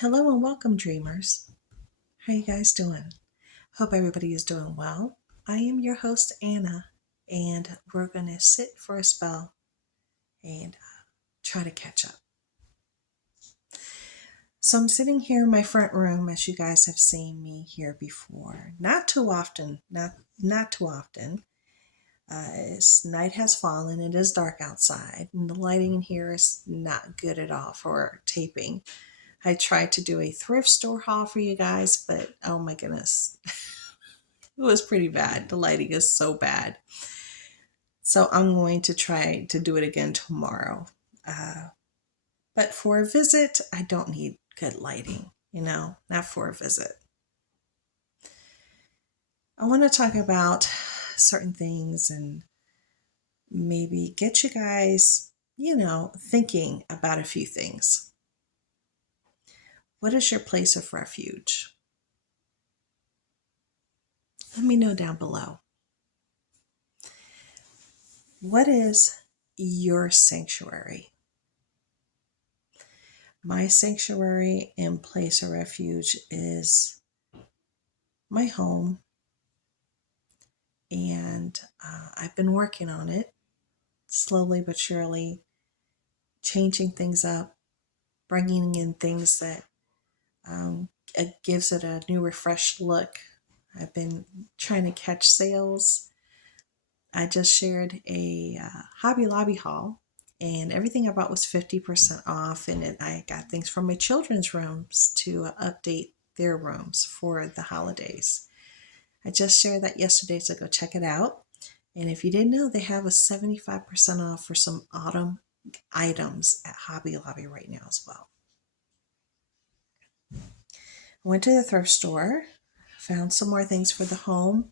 Hello and welcome, dreamers. How you guys doing? Hope everybody is doing well. I am your host, Anna, and we're going to sit for a spell and try to catch up. So I'm sitting here in my front room, as you guys have seen me here before. Not too often, not too often. As night has fallen, it is dark outside, and the lighting in here is not good at all for taping. I tried to do a thrift store haul for you guys, but oh my goodness, it was pretty bad. The lighting is so bad. So I'm going to try to do it again tomorrow. Uh, but for a visit, I don't need good lighting, not for a visit. I want to talk about certain things and maybe get you guys, thinking about a few things. What is your place of refuge? Let me know down below. What is your sanctuary? My sanctuary and place of refuge is my home, and I've been working on it slowly but surely, changing things up, bringing in things that it gives it a new, refreshed look. I've been trying to catch sales. I just shared a Hobby Lobby haul, and everything I bought was 50% off. And I got things from my children's rooms to update their rooms for the holidays. I just shared that yesterday, so go check it out. And if you didn't know, they have a 75% off for some autumn items at Hobby Lobby right now as well. I went to the thrift store, found some more things for the home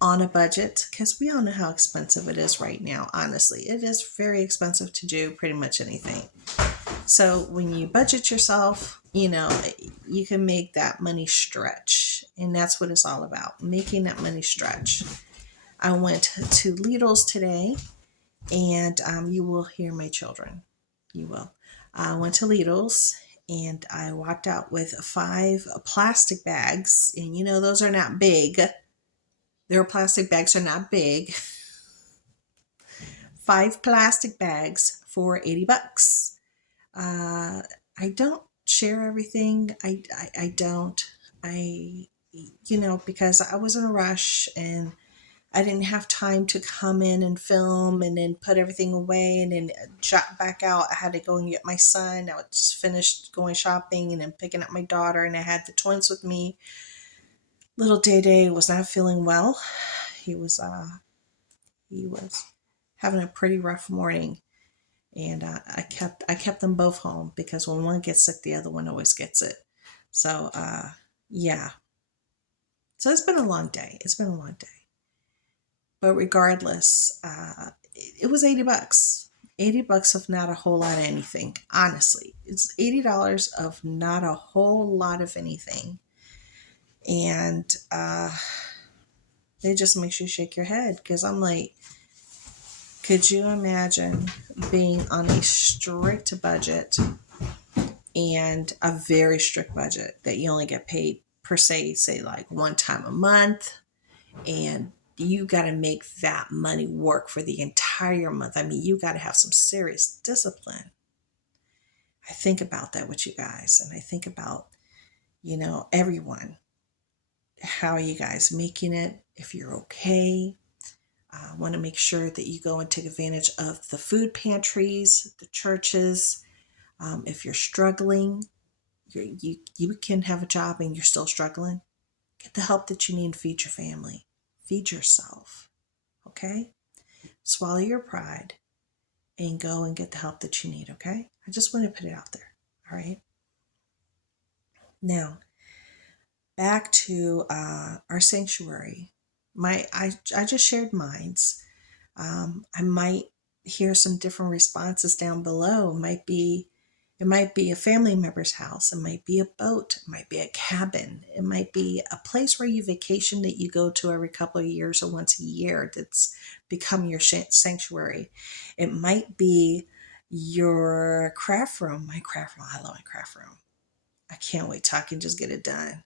on a budget, because we all know how expensive it is right now. Honestly, it is very expensive to do pretty much anything. So when you budget yourself, you can make that money stretch. And that's what it's all about, making that money stretch. I went to Lidl's today, and you will hear my children. You will. I went to Lidl's, and I walked out with 5 plastic bags. And those are not big. Their plastic bags are not big. 5 plastic bags for $80. I don't share everything. I don't. Because I was in a rush and I didn't have time to come in and film and then put everything away and then jot back out. I had to go and get my son. I was finished going shopping and then picking up my daughter, and I had the twins with me. Little Day Day was not feeling well. He was having a pretty rough morning, and I kept them both home, because when one gets sick, the other one always gets it. So yeah. So it's been a long day. But regardless, it was $80. $80 of not a whole lot of anything. Honestly, it's $80 of not a whole lot of anything, and it just makes you shake your head, because I'm like, could you imagine being on a strict budget, and a very strict budget that you only get paid per se, say like one time a month, and you got to make that money work for the entire month? I mean, you got to have some serious discipline. I think about that with you guys, and I think about, everyone. How are you guys making it? If you're okay, I want to make sure that you go and take advantage of the food pantries, the churches. If you're struggling, you can have a job and you're still struggling. Get the help that you need to feed your family. Feed yourself. Okay? Swallow your pride and go and get the help that you need. Okay? I just want to put it out there. All right? Now, back to our sanctuary. I just shared mine's. I might hear some different responses down below. It might be a family member's house. It might be a boat. It might be a cabin. It might be a place where you vacation that you go to every couple of years or once a year, that's become your sanctuary. It might be your craft room. My craft room. I love my craft room. I can't wait till I can just get it done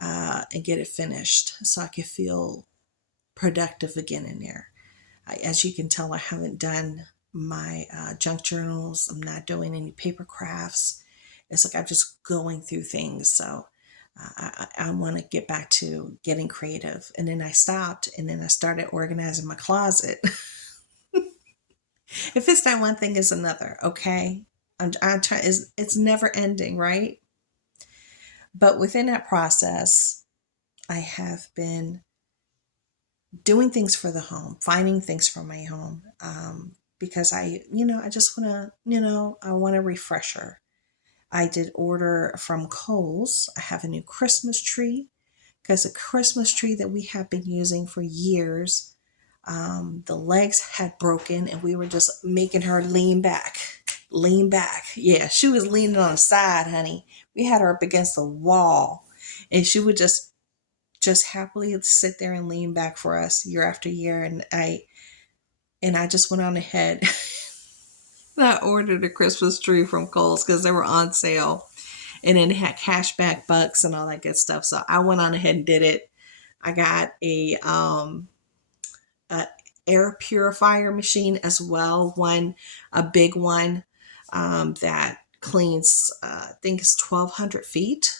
and get it finished so I can feel productive again in there. As you can tell, I haven't done my junk journals. I'm not doing any paper crafts. It's like I'm just going through things. So I want to get back to getting creative. And then I stopped and then I started organizing my closet. If it's not one thing, it's another. Okay. I'm trying, it's never ending, right? But within that process, I have been doing things for the home, finding things for my home, because I just want to, I want a refresher. I did order from Kohl's. I have a new Christmas tree because the Christmas tree that we have been using for years, the legs had broken and we were just making her lean back. Lean back. Yeah, she was leaning on the side, honey. We had her up against the wall and she would just happily sit there and lean back for us year after year. And I just went on ahead and I ordered a Christmas tree from Kohl's because they were on sale. And then it had cashback bucks and all that good stuff. So I went on ahead and did it. I got a air purifier machine as well, a big one that cleans. I think it's 1,200 feet.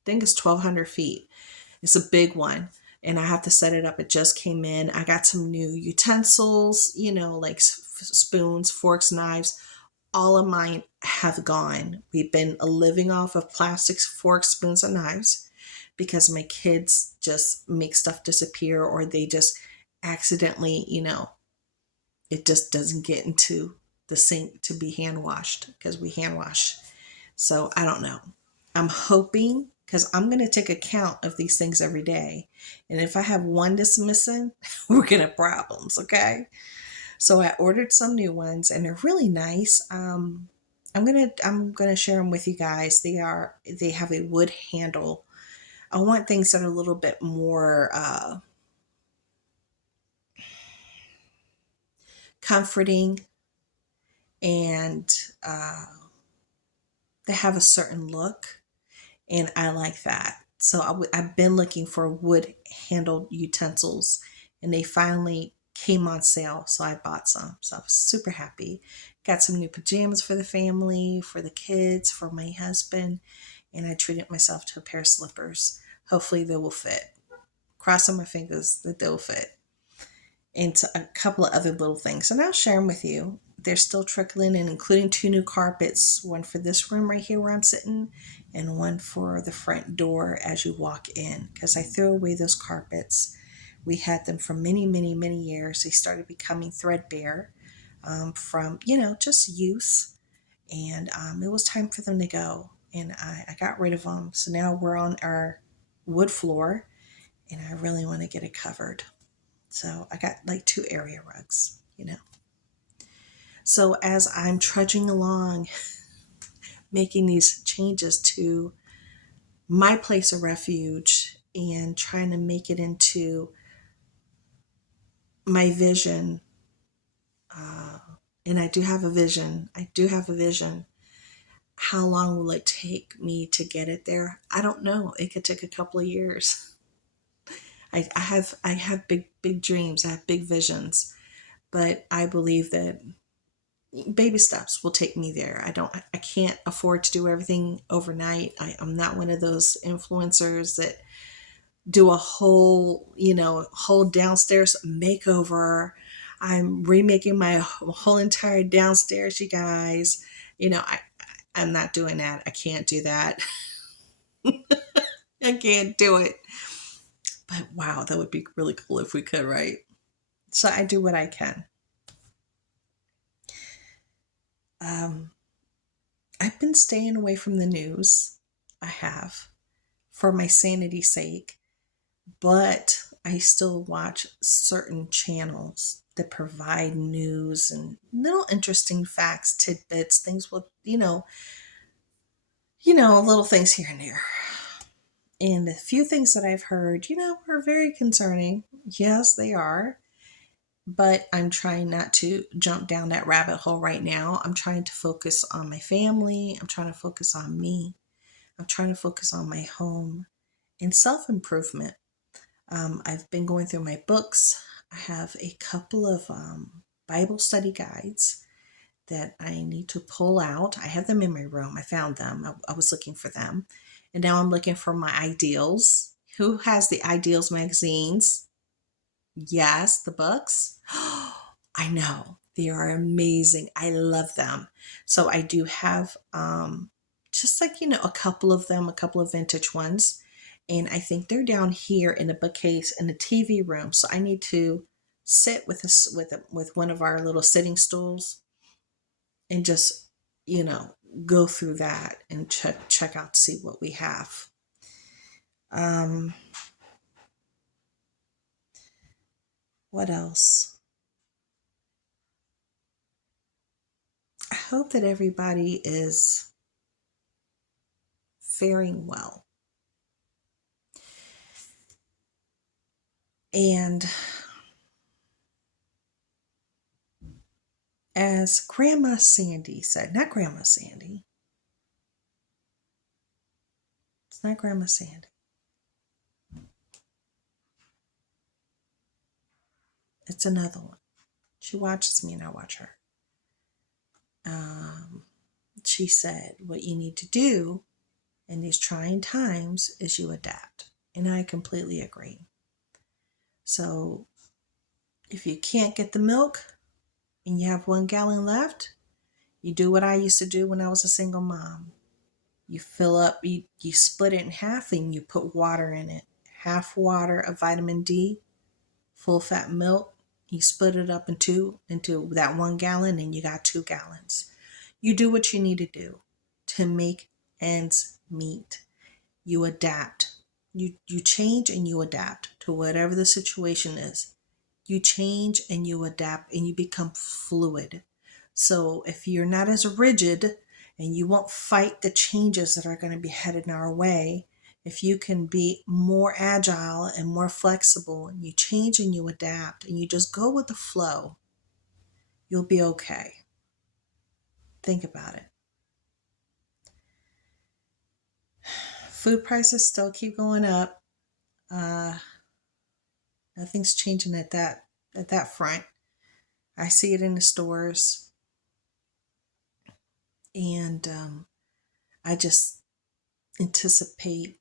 I think it's 1,200 feet. It's a big one. And I have to set it up. It just came in. I got some new utensils, like spoons, forks, knives. All of mine have gone. We've been living off of plastics, forks, spoons, and knives because my kids just make stuff disappear or they just accidentally, it just doesn't get into the sink to be hand washed because we hand wash. So I don't know. I'm hoping because I'm going to take account of these things every day. And if I have one that's missing, we're going to have problems. Okay. So I ordered some new ones and they're really nice. I'm gonna share them with you guys. They have a wood handle. I want things that are a little bit more comforting and uh, they have a certain look, and I like that. So I've been looking for wood handled utensils, and they finally came on sale. So I bought some. So I was super happy. Got some new pajamas for the family, for the kids, for my husband, and I treated myself to a pair of slippers. Hopefully they will fit. Crossing my fingers that they'll fit. And a couple of other little things. And I'll share them with you. They're still trickling in, including 2 new carpets, one for this room right here where I'm sitting, and one for the front door as you walk in. Because I threw away those carpets. We had them for many, many, many years. They started becoming threadbare from, just use. And it was time for them to go. And I got rid of them. So now we're on our wood floor, and I really want to get it covered. So I got like 2 area rugs. So as I'm trudging along, making these changes to my place of refuge and trying to make it into my vision, uh, and I do have a vision. I do have a vision. How long will it take me to get it there? I don't know. It could take a couple of years. I have big dreams. I have big visions, but I believe that baby steps will take me there. I can't afford to do everything overnight. I'm not one of those influencers that do a whole downstairs makeover. I'm remaking my whole entire downstairs, you guys. I'm not doing that. I can't do that. I can't do it. But wow, that would be really cool if we could, right? So I do what I can. Um, I've been staying away from the news. I have, for my sanity's sake, but I still watch certain channels that provide news and little interesting facts, tidbits, things with, little things here and there. And the few things that I've heard, are very concerning. Yes, they are. But I'm trying not to jump down that rabbit hole right now. I'm trying to focus on my family. I'm trying to focus on me. I'm trying to focus on my home and self-improvement. I've been going through my books. I have a couple of Bible study guides that I need to pull out. I have them in my room. I found them. I was looking for them. And now I'm looking for my ideals. Who has the Ideals magazines? Yes, the books. I know. They are amazing. I love them. So I do have just like, a couple of them, a couple of vintage ones. And I think they're down here in a bookcase in the TV room. So I need to sit with one of our little sitting stools and just, you know, go through that and check out to see what we have. Um, what else? I hope that everybody is faring well. And as Grandma Sandy said, not Grandma Sandy, it's not Grandma Sandy, it's another one. She watches me and I watch her. Um, she said, what you need to do in these trying times is you adapt. And I completely agree. So if you can't get the milk and you have 1 gallon left, you do what I used to do when I was a single mom. You fill up, you split it in half and you put water in it. Half water of vitamin D, full fat milk. You split it up into that 1 gallon and you got 2 gallons. You do what you need to do to make ends meet. You adapt. You change and you adapt to whatever the situation is. You change and you adapt and you become fluid. So if you're not as rigid and you won't fight the changes that are going to be headed our way, if you can be more agile and more flexible and you change and you adapt and you just go with the flow, you'll be okay. Think about it. Food prices still keep going up. Uh, Nothing's changing at that front. I see it in the stores, and I just anticipate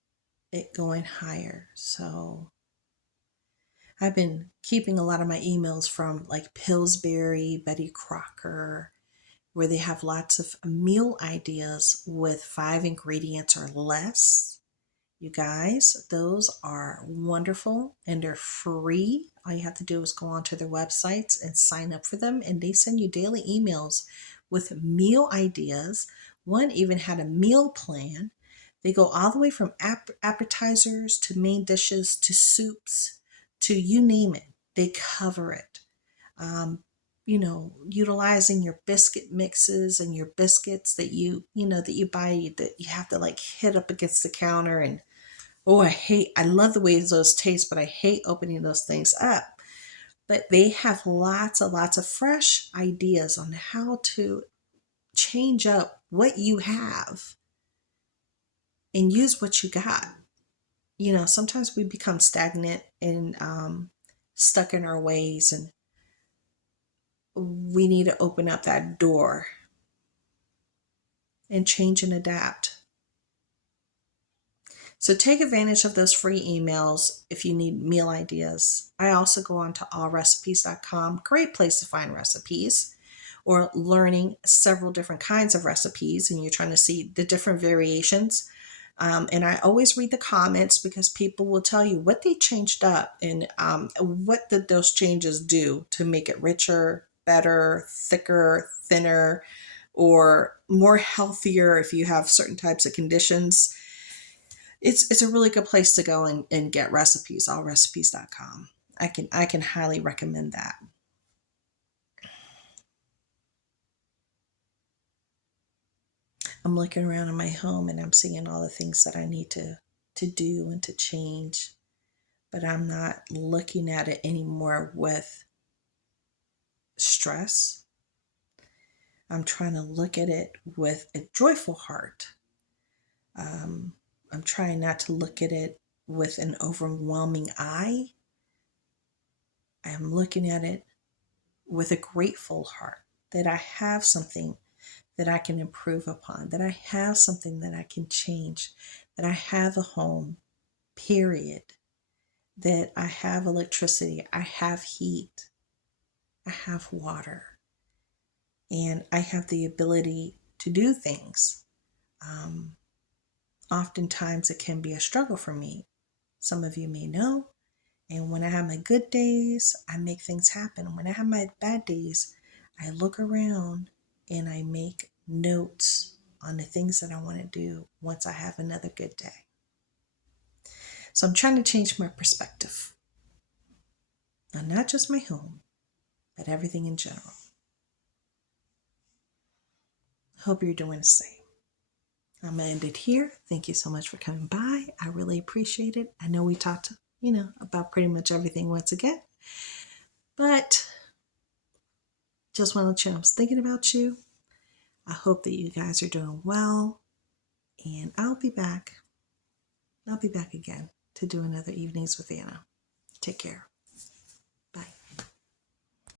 it going higher. So I've been keeping a lot of my emails from like Pillsbury, Betty Crocker, where they have lots of meal ideas with 5 ingredients or less. You guys, those are wonderful and they're free. All you have to do is go onto their websites and sign up for them, and they send you daily emails with meal ideas. One even had a meal plan. They go all the way from appetizers to main dishes to soups to you name it. They cover it. Um, Utilizing your biscuit mixes and your biscuits that you buy, that you have to like hit up against the counter. And oh, I love the way those taste, but I hate opening those things up. But they have lots of fresh ideas on how to change up what you have and use what you got. Sometimes we become stagnant and stuck in our ways, and we need to open up that door and change and adapt. So take advantage of those free emails if you need meal ideas. I also go on to allrecipes.com, great place to find recipes or learning several different kinds of recipes, and you're trying to see the different variations. And I always read the comments because people will tell you what they changed up and what did those changes do to make it richer, better, thicker, thinner, or more healthier if you have certain types of conditions. It's a really good place to go and get recipes, allrecipes.com. I can highly recommend that. I'm looking around in my home and I'm seeing all the things that I need to do and to change, but I'm not looking at it anymore with stress. I'm trying to look at it with a joyful heart. I'm trying not to look at it with an overwhelming eye. I'm looking at it with a grateful heart that I have something that I can improve upon, that I have something that I can change, that I have a home, period, that I have electricity, I have heat, I have water, and I have the ability to do things. Um, Oftentimes it can be a struggle for me. Some of you may know. And when I have my good days, I make things happen. When I have my bad days, I look around and I make notes on the things that I want to do once I have another good day. So I'm trying to change my perspective on not just my home, but everything in general. I hope you're doing the same. I'm going to end it here. Thank you so much for coming by. I really appreciate it. I know we talked, about pretty much everything once again, but just want to let you know I was thinking about you. I hope that you guys are doing well, and I'll be back. I'll be back again to do another Evenings with Anna. Take care.